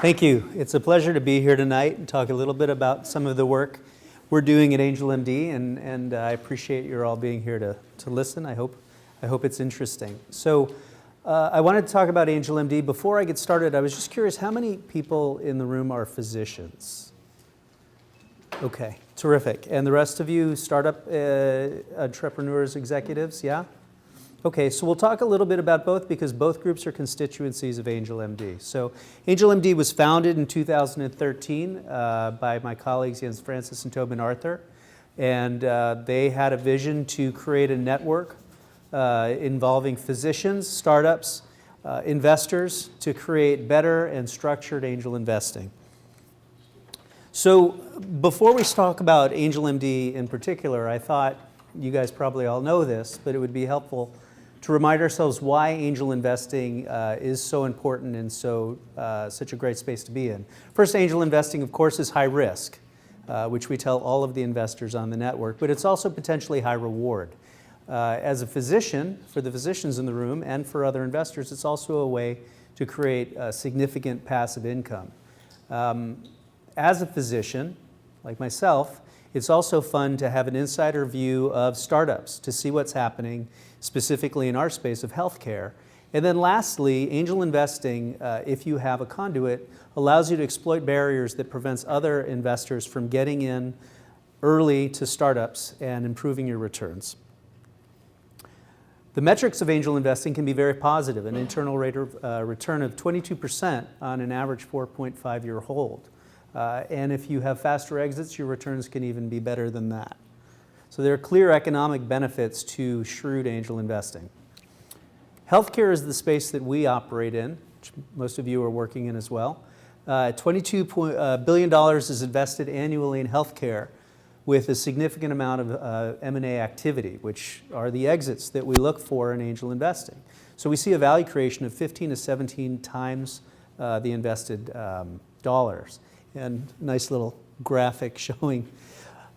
Thank you. It's a pleasure to be here tonight and talk a little bit about some of the work we're doing at AngelMD, and I appreciate you all being here to listen. I hope it's interesting. So I wanted to talk about AngelMD. Before I get started, I was just curious, how many people in the room are physicians? Okay, terrific. And the rest of you startup entrepreneurs, executives, yeah? Okay, so we'll talk a little bit about both because both groups are constituencies of AngelMD. So AngelMD was founded in 2013 by my colleagues Jens Francis and Tobin Arthur, and they had a vision to create a network involving physicians, startups, investors to create better and structured angel investing. So before we talk about AngelMD in particular, I thought you guys probably all know this, but it would be helpful to remind ourselves why angel investing is so important and such a great space to be in. First, angel investing, of course, is high risk, which we tell all of the investors on the network, but it's also potentially high reward. As a physician, for the physicians in the room and for other investors, it's also a way to create significant passive income. As a physician, like myself, it's also fun to have an insider view of startups, to see what's happening, specifically in our space of healthcare. And then lastly, angel investing, if you have a conduit, allows you to exploit barriers that prevents other investors from getting in early to startups and improving your returns. The metrics of angel investing can be very positive, an internal rate of return of 22% on an average 4.5-year hold. And if you have faster exits, your returns can even be better than that. So there are clear economic benefits to shrewd angel investing. Healthcare is the space that we operate in, which most of you are working in as well. $22 billion is invested annually in healthcare with a significant amount of M&A activity, which are the exits that we look for in angel investing. So we see a value creation of 15 to 17 times the invested dollars. And nice little graphic showing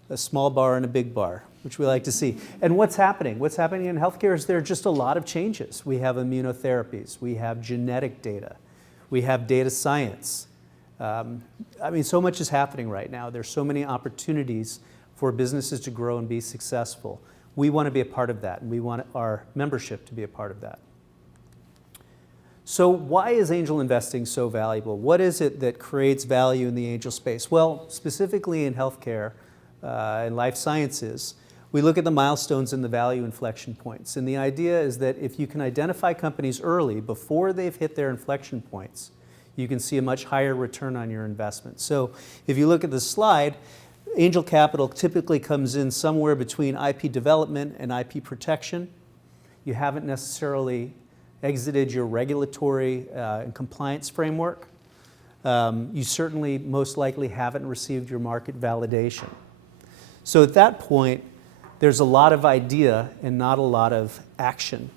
a small bar and a big bar, which we like to see. And what's happening? What's happening in healthcare is there are just a lot of changes. We have immunotherapies, we have genetic data, we have data science. So much is happening right now. There's so many opportunities for businesses to grow and be successful. We want to be a part of that, and we want our membership to be a part of that. So why is angel investing so valuable? What is it that creates value in the angel space? Well, specifically in healthcare and life sciences, we look at the milestones and the value inflection points. And the idea is that if you can identify companies early, before they've hit their inflection points, you can see a much higher return on your investment. So if you look at the slide, angel capital typically comes in somewhere between IP development and IP protection. You haven't necessarily exited your regulatory and compliance framework. You certainly most likely haven't received your market validation. So at that point, there's a lot of idea and not a lot of action.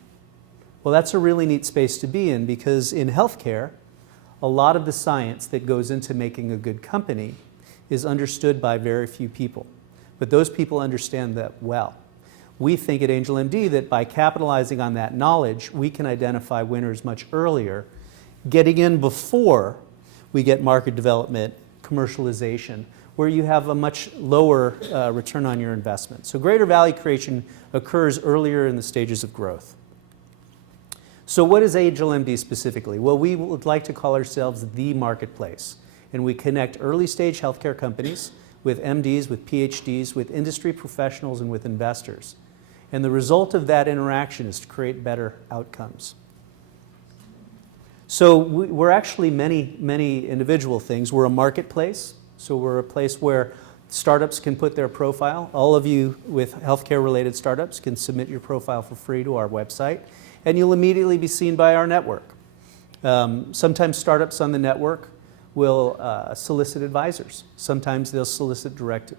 Well, that's a really neat space to be in because in healthcare, a lot of the science that goes into making a good company is understood by very few people. But those people understand that well. We think at AngelMD that by capitalizing on that knowledge, we can identify winners much earlier, getting in before we get market development, commercialization, where you have a much lower return on your investment. So greater value creation occurs earlier in the stages of growth. So what is AngelMD specifically? Well, we would like to call ourselves the marketplace, and we connect early stage healthcare companies with MDs, with PhDs, with industry professionals, and with investors. And the result of that interaction is to create better outcomes. So we're actually many individual things. We're a marketplace, so we're a place where startups can put their profile. All of you with healthcare-related startups can submit your profile for free to our website, and you'll immediately be seen by our network. Sometimes startups on the network will solicit advisors. Sometimes they'll solicit direct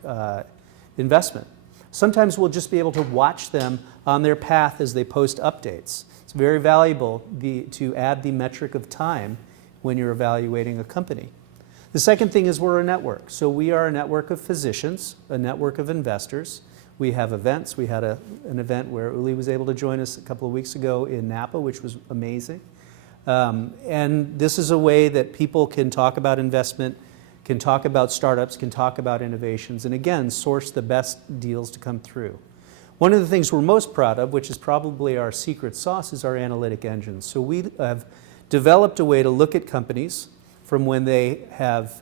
investment. Sometimes we'll just be able to watch them on their path as they post updates. It's very valuable to add the metric of time when you're evaluating a company. The second thing is we're a network. So we are a network of physicians, a network of investors. We have events. We had an event where Uli was able to join us a couple of weeks ago in Napa, which was amazing. And this is a way that people can talk about investment, can talk about startups, can talk about innovations, and again, source the best deals to come through. One of the things we're most proud of, which is probably our secret sauce, is our analytic engine. So we have developed a way to look at companies from when they have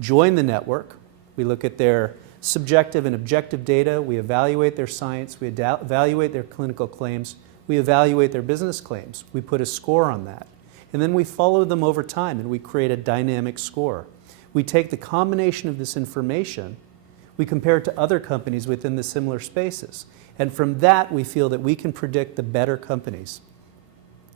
joined the network. We look at their subjective and objective data, we evaluate their science, we evaluate their clinical claims, we evaluate their business claims. We put a score on that. And then we follow them over time and we create a dynamic score. We take the combination of this information, we compare it to other companies within the similar spaces. And from that, we feel that we can predict the better companies.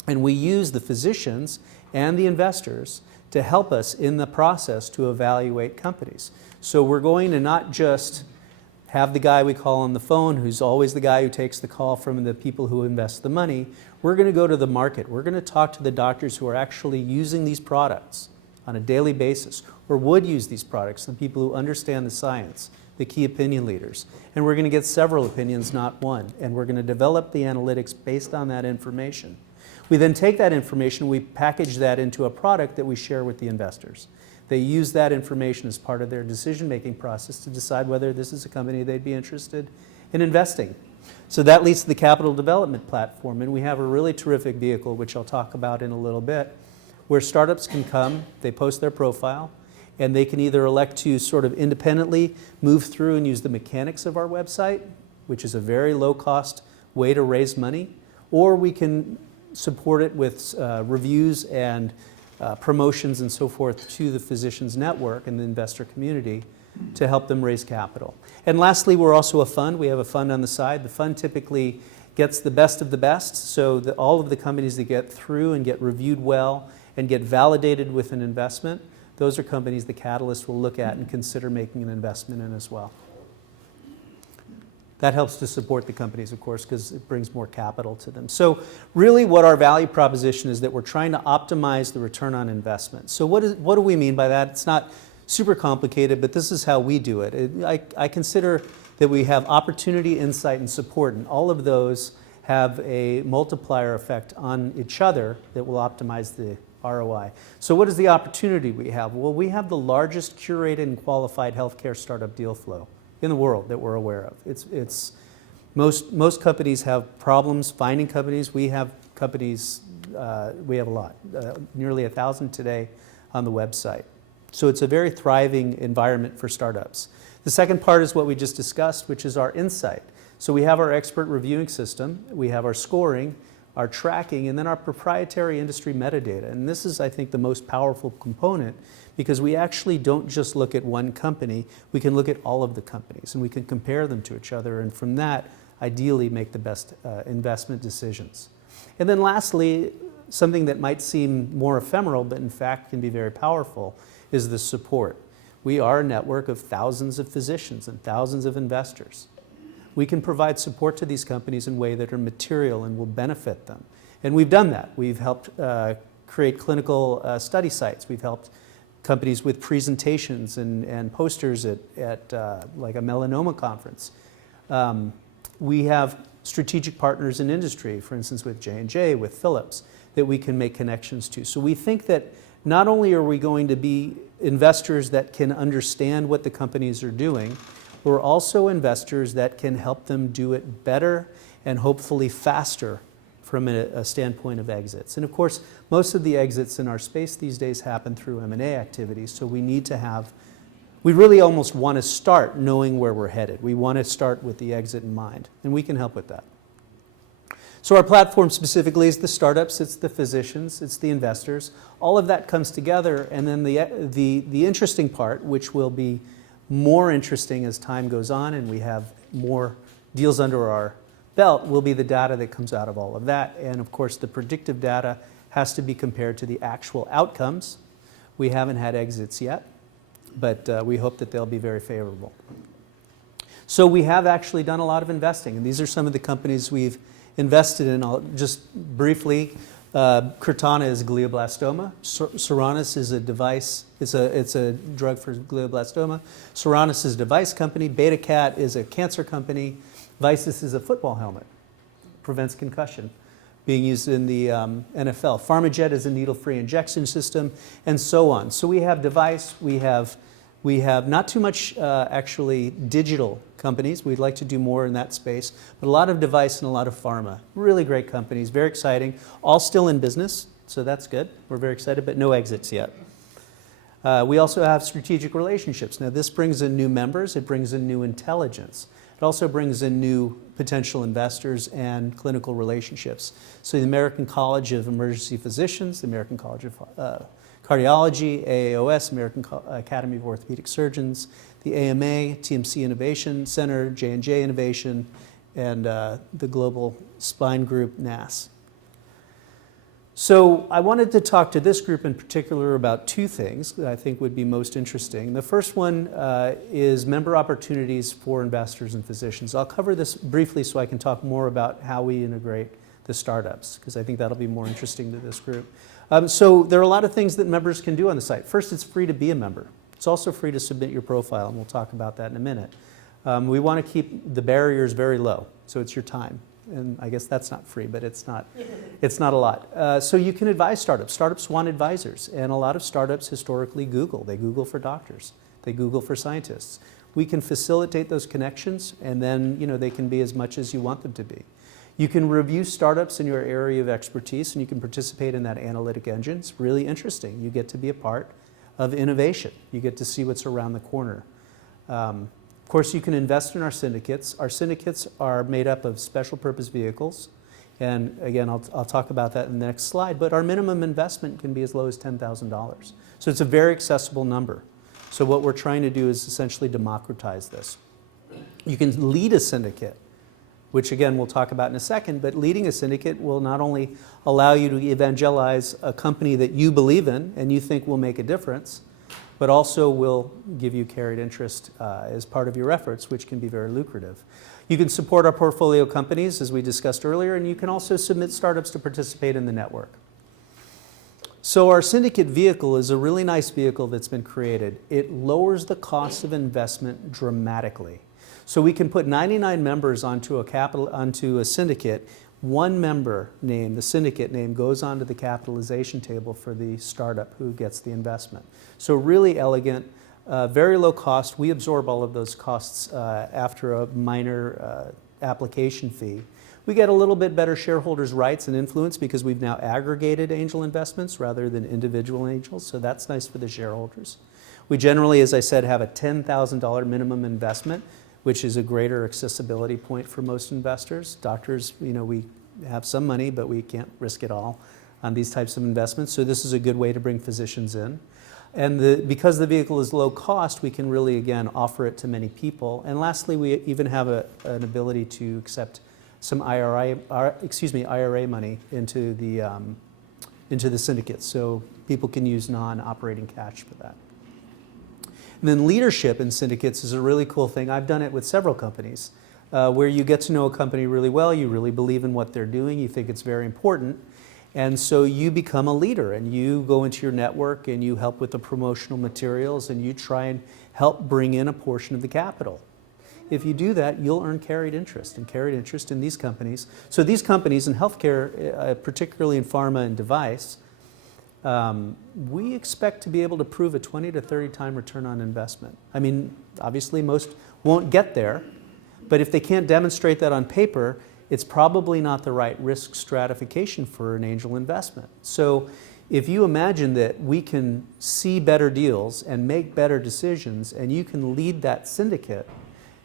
And we use the physicians and the investors to help us in the process to evaluate companies. So we're going to not just have the guy we call on the phone who's always the guy who takes the call from the people who invest the money. We're going to go to the market. We're going to talk to the doctors who are actually using these products on a daily basis, or would use these products, the people who understand the science, the key opinion leaders. And we're going to get several opinions, not one. And we're going to develop the analytics based on that information. We then take that information, we package that into a product that we share with the investors. They use that information as part of their decision-making process to decide whether this is a company they'd be interested in investing. So that leads to the capital development platform, and we have a really terrific vehicle, which I'll talk about in a little bit, where startups can come, they post their profile, and they can either elect to sort of independently move through and use the mechanics of our website, which is a very low-cost way to raise money, or we can support it with reviews and promotions and so forth to the physicians network and the investor community to help them raise capital. And lastly, we're also a fund. We have a fund on the side. The fund typically gets the best of the best, so that all of the companies that get through and get reviewed well and get validated with an investment, those are companies the Catalyst will look at and consider making an investment in as well. That helps to support the companies, of course, because it brings more capital to them. So really what our value proposition is that we're trying to optimize the return on investment. So what do we mean by that? It's not super complicated, but this is how we do it. I consider that we have opportunity, insight, and support, and all of those have a multiplier effect on each other that will optimize the ROI. So what is the opportunity we have? Well, we have the largest curated and qualified healthcare startup deal flow in the world that we're aware of. Most companies have problems finding companies. We have companies, we have a lot, nearly 1,000 today on the website. So it's a very thriving environment for startups. The second part is what we just discussed, which is our insight. So we have our expert reviewing system, we have our scoring, our tracking, and then our proprietary industry metadata. And this is, I think, the most powerful component because we actually don't just look at one company, we can look at all of the companies and we can compare them to each other, and from that, ideally make the best investment decisions. And then lastly, something that might seem more ephemeral, but in fact can be very powerful, is the support. We are a network of thousands of physicians and thousands of investors. We can provide support to these companies in ways that are material and will benefit them. And we've done that. We've helped create clinical study sites. We've helped companies with presentations and posters at like a melanoma conference. We have strategic partners in industry, for instance with J&J, with Philips, that we can make connections to. So we think that not only are we going to be investors that can understand what the companies are doing, we're also investors that can help them do it better and hopefully faster from a standpoint of exits. And of course, most of the exits in our space these days happen through M&A activities, so we really almost want to start knowing where we're headed. We want to start with the exit in mind, and we can help with that. So our platform specifically is the startups, it's the physicians, it's the investors. All of that comes together, and then the interesting part, which will be more interesting as time goes on and we have more deals under our belt, will be the data that comes out of all of that. And of course, the predictive data has to be compared to the actual outcomes. We haven't had exits yet, but we hope that they'll be very favorable. So we have actually done a lot of investing, and these are some of the companies we've invested in. I'll just briefly, Cortana is glioblastoma. Seronis is a device, it's a drug for glioblastoma. Seronis is a device company. BetaCat is a cancer company. Visus is a football helmet, prevents concussion. being used in the NFL. PharmaJet is a needle-free injection system, and so on. So we have device, we have not too much actually digital companies. We'd like to do more in that space, but a lot of device and a lot of pharma. Really great companies, very exciting, all still in business, so that's good. We're very excited, but no exits yet. We also have strategic relationships. Now this brings in new members, it brings in new intelligence. It also brings in new potential investors and clinical relationships. So the American College of Emergency Physicians, the American College of Cardiology, AAOS, American Academy of Orthopedic Surgeons, the AMA, TMC Innovation Center, J&J Innovation, and the Global Spine Group, NAS. So I wanted to talk to this group in particular about two things that I think would be most interesting. The first one is member opportunities for investors and physicians. I'll cover this briefly so I can talk more about how we integrate the startups, because I think that'll be more interesting to this group. So there are a lot of things that members can do on the site. First, it's free to be a member. It's also free to submit your profile, and we'll talk about that in a minute. We want to keep the barriers very low, so it's your time. And I guess that's not free, but it's not a lot. So you can advise startups. Startups want advisors, and a lot of startups historically Google. They Google for doctors. They Google for scientists. We can facilitate those connections, and then they can be as much as you want them to be. You can review startups in your area of expertise, and you can participate in that analytic engine. It's really interesting. You get to be a part of innovation. You get to see what's around the corner. Of course, you can invest in our syndicates. Our syndicates are made up of special purpose vehicles. And again, I'll talk about that in the next slide. But our minimum investment can be as low as $10,000. So it's a very accessible number. So what we're trying to do is essentially democratize this. You can lead a syndicate, which again we'll talk about in a second, but leading a syndicate will not only allow you to evangelize a company that you believe in and you think will make a difference, but also will give you carried interest as part of your efforts, which can be very lucrative. You can support our portfolio companies, as we discussed earlier, and you can also submit startups to participate in the network. So our syndicate vehicle is a really nice vehicle that's been created. It lowers the cost of investment dramatically. So we can put 99 members onto a syndicate. One member name, the syndicate name, goes onto the capitalization table for the startup who gets the investment. So really elegant, very low cost. We absorb all of those costs after a minor application fee. We get a little bit better shareholders' rights and influence because we've now aggregated angel investments rather than individual angels, so that's nice for the shareholders. We generally, as I said, have a $10,000 minimum investment, which is a greater accessibility point for most investors. Doctors, we have some money, but we can't risk it all on these types of investments. So this is a good way to bring physicians in. And because the vehicle is low cost, we can really, again, offer it to many people. And lastly, we even have an ability to accept some IRA money into the syndicate. So people can use non-operating cash for that. And then leadership in syndicates is a really cool thing. I've done it with several companies where you get to know a company really well, you really believe in what they're doing, you think it's very important, and so you become a leader and you go into your network and you help with the promotional materials and you try and help bring in a portion of the capital. If you do that, you'll earn carried interest in these companies. So these companies in healthcare, particularly in pharma and device, we expect to be able to prove a 20 to 30 time return on investment. I mean, obviously most won't get there, but if they can't demonstrate that on paper, it's probably not the right risk stratification for an angel investment. So if you imagine that we can see better deals and make better decisions and you can lead that syndicate,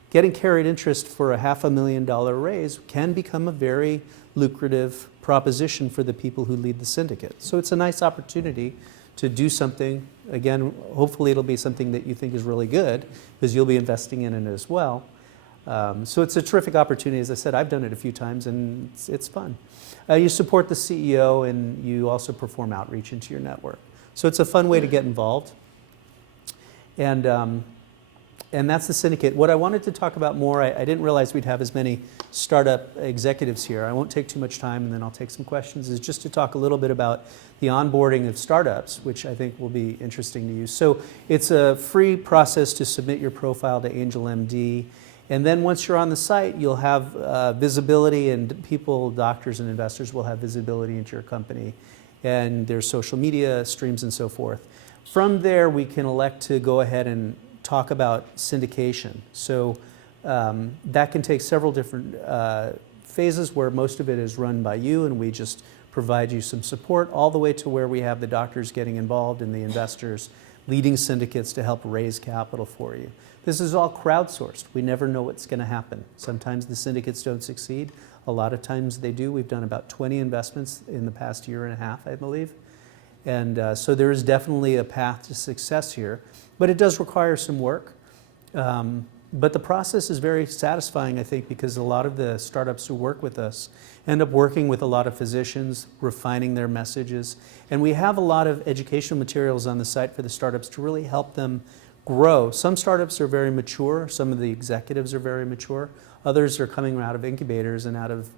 getting carried interest for a $500,000 raise can become a very lucrative proposition for the people who lead the syndicate. So it's a nice opportunity to do something. Again, hopefully it'll be something that you think is really good because you'll be investing in it as well. So it's a terrific opportunity. As I said, I've done it a few times and it's fun. You support the CEO and you also perform outreach into your network. So it's a fun way to get involved. And that's the syndicate. What I wanted to talk about more, I didn't realize we'd have as many startup executives here. I won't take too much time and then I'll take some questions, is just to talk a little bit about the onboarding of startups, which I think will be interesting to you. So it's a free process to submit your profile to AngelMD. And then once you're on the site, you'll have visibility, and people, doctors and investors will have visibility into your company, and there's social media streams and so forth. From there, we can elect to go ahead and talk about syndication. So that can take several different phases, where most of it is run by you and we just provide you some support, all the way to where we have the doctors getting involved and the investors leading syndicates to help raise capital for you. This is all crowdsourced. We never know what's going to happen. Sometimes the syndicates don't succeed. A lot of times they do. We've done about 20 investments in the past year and a half, I believe. And so there is definitely a path to success here, but it does require some work. But the process is very satisfying, I think, because a lot of the startups who work with us end up working with a lot of physicians, refining their messages. And we have a lot of educational materials on the site for the startups to really help them grow. Some startups are very mature. Some of the executives are very mature. Others are coming out of incubators and out of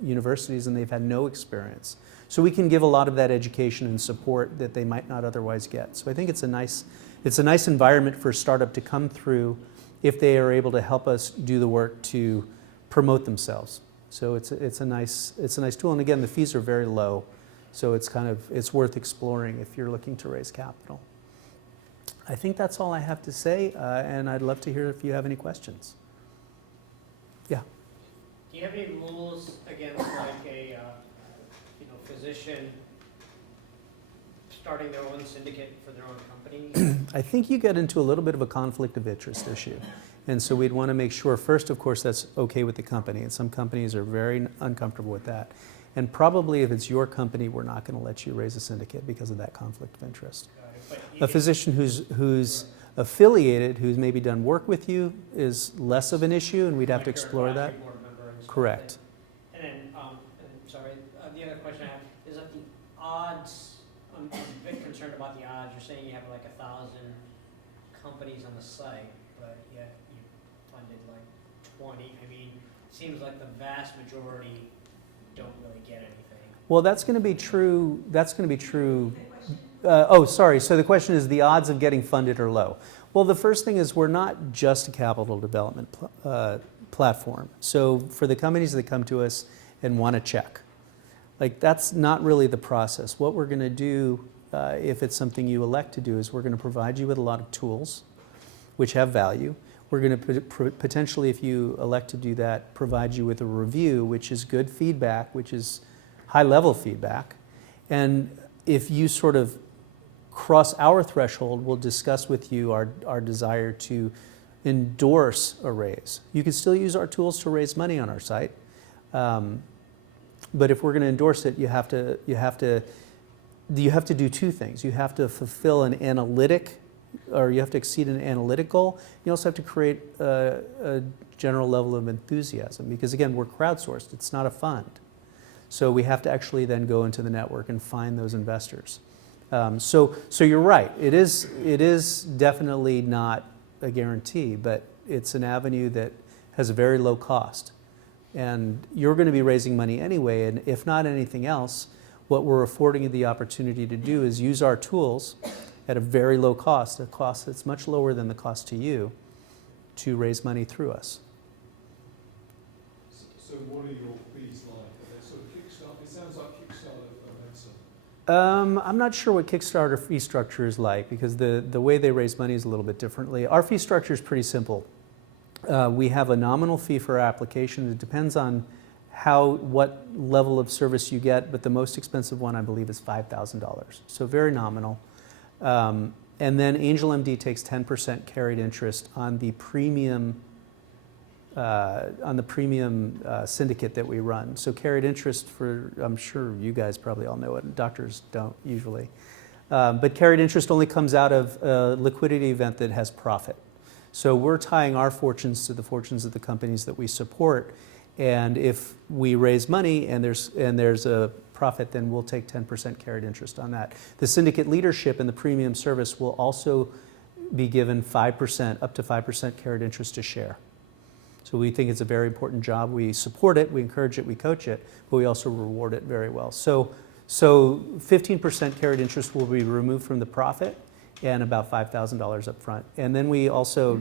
universities, and they've had no experience. So we can give a lot of that education and support that they might not otherwise get. So I think it's a nice environment for a startup to come through if they are able to help us do the work to promote themselves. So it's a nice tool. And again, the fees are very low. So it's worth exploring if you're looking to raise capital. I think that's all I have to say, and I'd love to hear if you have any questions. Yeah. Do you have any rules against like a physician starting their own syndicate for their own company? I think you get into a little bit of a conflict of interest issue. And so we'd want to make sure, first, of course, that's okay with the company. And some companies are very uncomfortable with that. And probably if it's your company, we're not going to let you raise a syndicate because of that conflict of interest. A physician who's affiliated, who's maybe done work with you, is less of an issue, and we'd have to explore that. Correct. And then, sorry, the other question I have is that the odds, I'm a bit concerned about the odds. You're saying you have like 1,000 companies on the site, but yet you funded like 20. I mean, it seems like the vast majority don't really get anything. Well, that's going to be true. That's going to be true. Oh, sorry. So the question is, the odds of getting funded are low. Well, the first thing is, we're not just a capital development platform. So for the companies that come to us and want a check, like, that's not really the process. What we're going to do, if it's something you elect to do, is we're going to provide you with a lot of tools which have value. We're going to potentially, if you elect to do that, provide you with a review, which is good feedback, which is high-level feedback. And if you sort of cross our threshold, we'll discuss with you our desire to endorse a raise. You can still use our tools to raise money on our site, but if we're going to endorse it, you have to do two things. You have to fulfill an analytic, or you have to exceed an analytic goal. You also have to create a general level of enthusiasm, because again, we're crowdsourced. It's not a fund. So we have to actually then go into the network and find those investors. So you're right. It is definitely not a guarantee, but it's an avenue that has a very low cost. And you're going to be raising money anyway, and if not anything else, what we're affording you the opportunity to do is use our tools at a very low cost, a cost that's much lower than the cost to you, to raise money through us. So what are your fees like? Are they sort of Kickstarter? It sounds like Kickstarter makes some. I'm not sure what Kickstarter fee structure is like, because the way they raise money is a little bit differently. Our fee structure is pretty simple. We have a nominal fee for our application. It depends on what level of service you get, but the most expensive one, I believe, is $5,000. So very nominal. And then AngelMD takes 10% carried interest on the premium syndicate that we run. So carried interest, I'm sure you guys probably all know it, doctors don't usually. But carried interest only comes out of a liquidity event that has profit. So we're tying our fortunes to the fortunes of the companies that we support. And if we raise money and there's a profit, then we'll take 10% carried interest on that. The syndicate leadership and the premium service will also be given 5%, up to 5% carried interest to share. So we think it's a very important job. We support it, we encourage it, we coach it, but we also reward it very well. So 15% carried interest will be removed from the profit, and about $5,000 up front. And then we also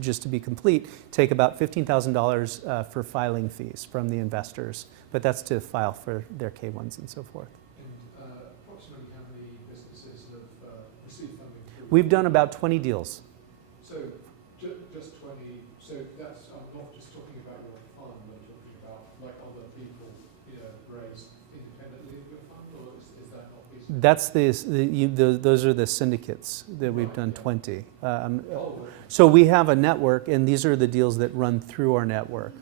just to be complete, take about $15,000 for filing fees from the investors, but that's to file for their K-1s and so forth. And approximately how many businesses have received funding through? We've done about 20 deals. So just 20, so that's, I'm not just talking about your fund, I'm talking about like other people, raised independently of your fund, or is that not reasonable? That's those are the syndicates that we've done 20. Oh, So we have a network, and these are the deals that run through our network.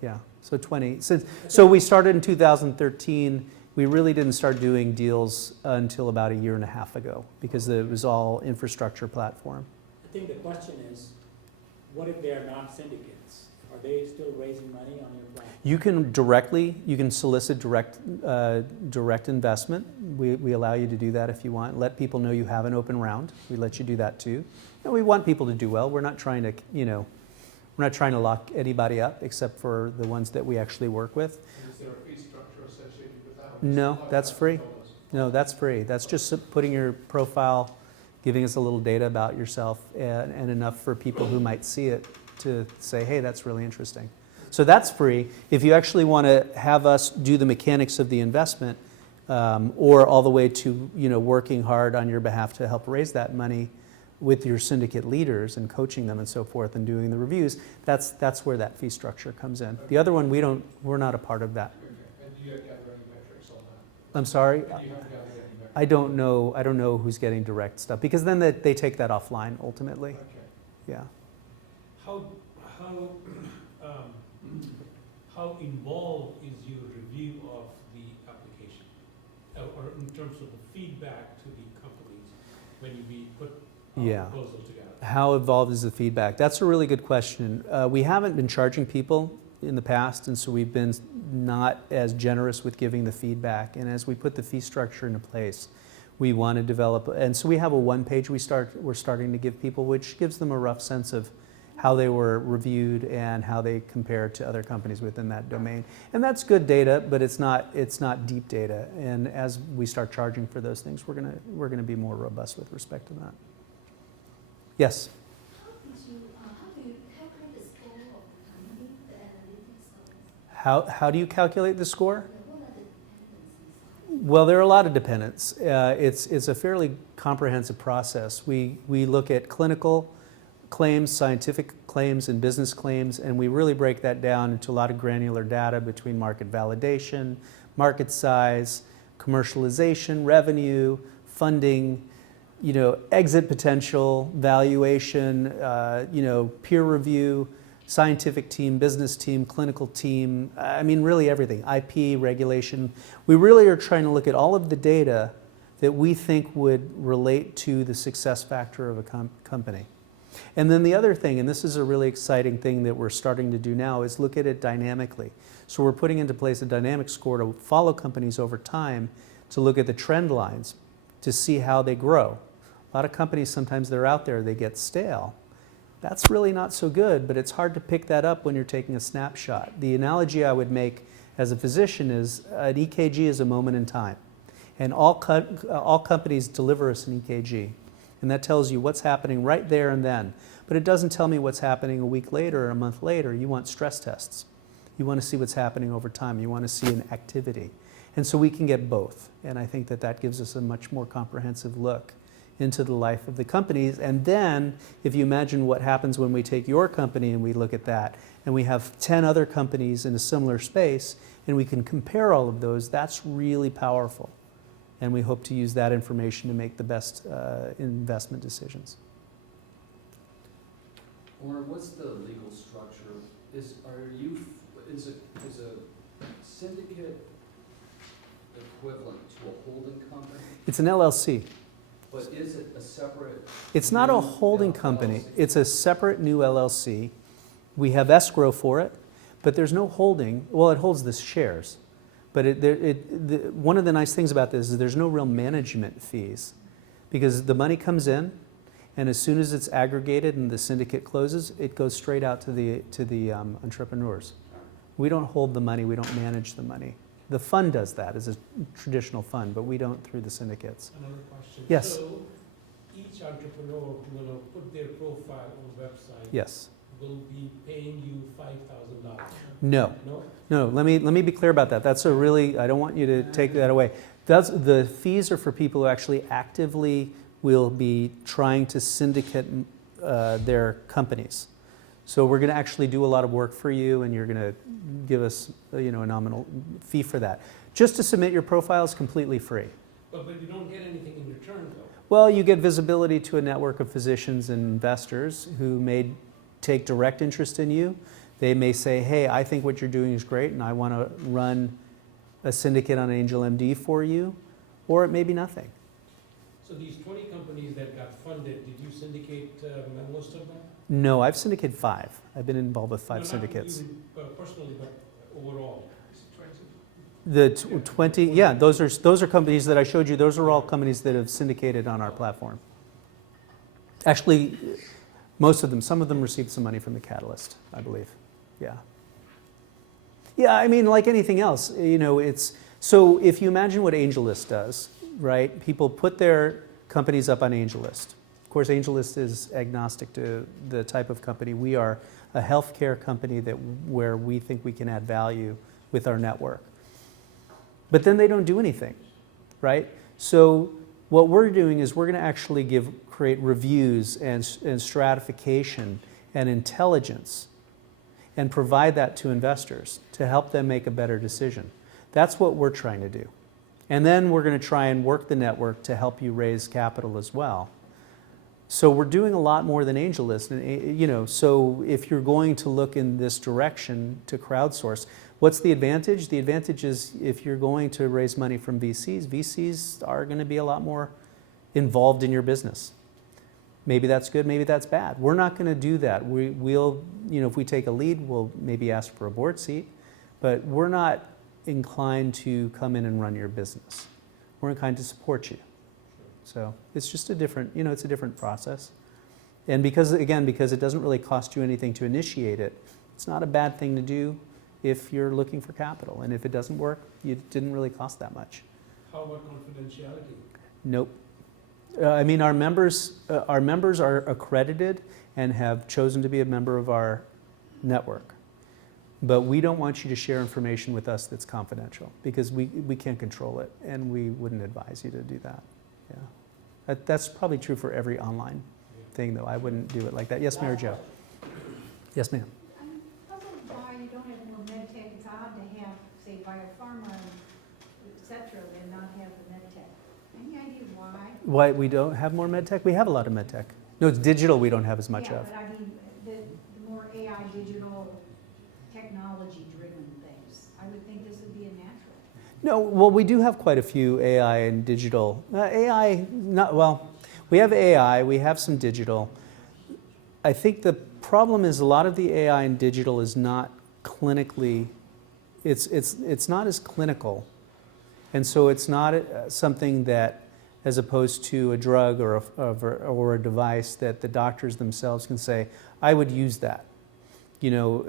Yeah, so 20. So we started in 2013. We really didn't start doing deals until about a year and a half ago because it was all infrastructure platform. I think the question is, what if they are not syndicates? Are they still raising money on your platform? You can solicit direct investment. We allow you to do that if you want. Let people know you have an open round. We let you do that too. And we want people to do well. We're not trying to, we're not trying to lock anybody up except for the ones that we actually work with. and is there a fee structure associated with that? No, that's free. No, that's free. That's just putting your profile, giving us a little data about yourself, and enough for people who might see it to say, hey, that's really interesting. So that's free. If you actually want to have us do the mechanics of the investment, or all the way to working hard on your behalf to help raise that money with your syndicate leaders and coaching them and so forth and doing the reviews, that's where that fee structure comes in. The other one, we're not a part of that. Okay, and do you gather any metrics on that? I'm sorry? And you haven't gathered any metrics? I don't know who's getting direct stuff, because then they take that offline ultimately. Okay. Yeah. How involved is your review of the application, or in terms of the feedback to the companies when we put Yeah. proposal together? How involved is the feedback? That's a really good question. We haven't been charging people in the past, and so we've been not as generous with giving the feedback. And as we put the fee structure into place, we want to develop, and so we have a one-page we're starting to give people, which gives them a rough sense of how they were reviewed and how they compare to other companies within that domain. And that's good data, but it's not deep data. And as we start charging for those things, we're gonna be more robust with respect to that. Yes. How do you calculate the score of the company, the analytics of How do you calculate the score? what are the dependencies? Well, there are a lot of dependents. It's a fairly comprehensive process. We look at clinical claims, scientific claims, and business claims, and we really break that down into a lot of granular data between market validation, market size, commercialization, revenue, funding, exit potential, valuation, peer review, scientific team, business team, clinical team, really everything, IP, regulation. We really are trying to look at all of the data that we think would relate to the success factor of a company. And then the other thing, and this is a really exciting thing that we're starting to do now, is look at it dynamically. So we're putting into place a dynamic score to follow companies over time, to look at the trend lines, to see how they grow. A lot of companies, sometimes they're out there, they get stale. That's really not so good, but it's hard to pick that up when you're taking a snapshot. The analogy I would make as a physician is an EKG is a moment in time. And all companies deliver us an EKG. And that tells you what's happening right there and then. But it doesn't tell me what's happening a week later or a month later. You want stress tests. You want to see what's happening over time. You want to see an activity. And so we can get both. And I think that gives us a much more comprehensive look into the life of the companies. And then if you imagine what happens when we take your company and we look at that, and we have 10 other companies in a similar space, and we can compare all of those, that's really powerful. And we hope to use that information to make the best investment decisions. Orrin, what's the legal structure? Is a syndicate equivalent to a holding company? It's an LLC. But is it a separate? It's not a new holding LLC? company. It's a separate new LLC. We have escrow for it, but there's no holding. Well, it holds the shares. But one of the nice things about this is there's no real management fees, because the money comes in, and as soon as it's aggregated and the syndicate closes, it goes straight out to the entrepreneurs. We don't hold the money. We don't manage the money. The fund does that as a traditional fund, but we don't through the syndicates. Another question. Yes. So each entrepreneur who will put their profile on the website Yes. will be paying you $5,000. No. No? No, let me be clear about that. That's a really, I don't want you to take that away. The fees are for people who actually actively will be trying to syndicate their companies. So we're going to actually do a lot of work for you, and you're going to give us a nominal fee for that. Just to submit your profile is completely free. But you don't get anything in return, though. Well, you get visibility to a network of physicians and investors who may take direct interest in you. They may say, hey, I think what you're doing is great, and I want to run a syndicate on AngelMD for you, or it may be nothing. So these 20 companies that got funded, did you syndicate most of them? No, I've syndicated 5. I've been involved with 5 No, not syndicates. you, personally, but overall. Is it 20? The 20, yeah, those are companies that I showed you. Those are all companies that have syndicated on our platform. Actually, most of them, some of them received some money from the Catalyst, I believe. Yeah. Yeah, I mean, like anything else, it's, so if you imagine what AngelList does, right? People put their companies up on AngelList. Of course, AngelList is agnostic to the type of company. We are a healthcare company where we think we can add value with our network. But then they don't do anything, right? So what we're doing is we're going to actually create reviews and stratification and intelligence and provide that to investors to help them make a better decision. That's what we're trying to do. And then we're going to try and work the network to help you raise capital as well. So we're doing a lot more than AngelList. And, so if you're going to look in this direction to crowdsource, what's the advantage? The advantage is if you're going to raise money from VCs are going to be a lot more involved in your business. Maybe that's good, maybe that's bad. We're not going to do that. We'll, if we take a lead, we'll maybe ask for a board seat, but we're not inclined to come in and run your business. We're inclined to support you. So it's just a different, it's a different process. And because it doesn't really cost you anything to initiate it, it's not a bad thing to do if you're looking for capital. And if it doesn't work, it didn't really cost that much. How about confidentiality? Nope. I mean, our members are accredited and have chosen to be a member of our network. But we don't want you to share information with us that's confidential because we can't control it, and we wouldn't advise you to do that. Yeah, that's probably true for every online thing, though. I wouldn't do it like that. Yes, Mary Jo. Yes, ma'am. I'm puzzled why you don't have more med tech. It's odd to have, say, biopharma, et cetera, and not have the med tech. Any idea why? Why we don't have more med tech? We have a lot of med tech. No, it's digital we don't have as much Yeah, of. but I mean, the more AI, digital, technology-driven things. I would think this would be a natural. No, well, we do have quite a few AI and digital. We have AI, we have some digital. I think the problem is a lot of the AI and digital is not clinically, it's not as clinical. And so it's not something that, as opposed to a drug or a device, that the doctors themselves can say, I would use that.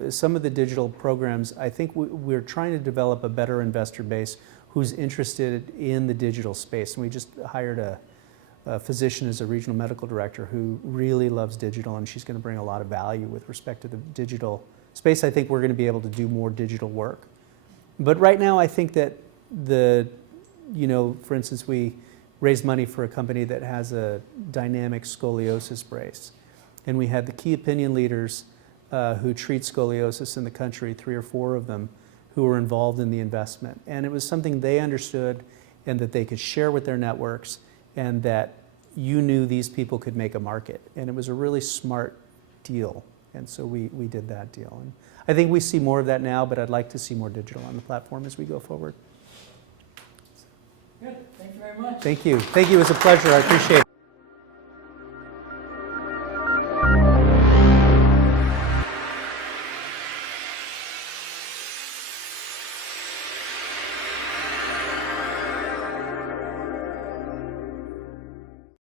Some of the digital programs, I think we're trying to develop a better investor base who's interested in the digital space. And we just hired a physician as a regional medical director who really loves digital, and she's going to bring a lot of value with respect to the digital space. I think we're going to be able to do more digital work. But right now, I think that for instance, we raised money for a company that has a dynamic scoliosis brace. And we had the key opinion leaders who treat scoliosis in the country, 3 or 4 of them, who were involved in the investment. And it was something they understood and that they could share with their networks, and that you knew these people could make a market. And it was a really smart deal. And so we did that deal. And I think we see more of that now, but I'd like to see more digital on the platform as we go forward. Good, thank you very much. Thank you. Thank you. It was a pleasure. I appreciate it.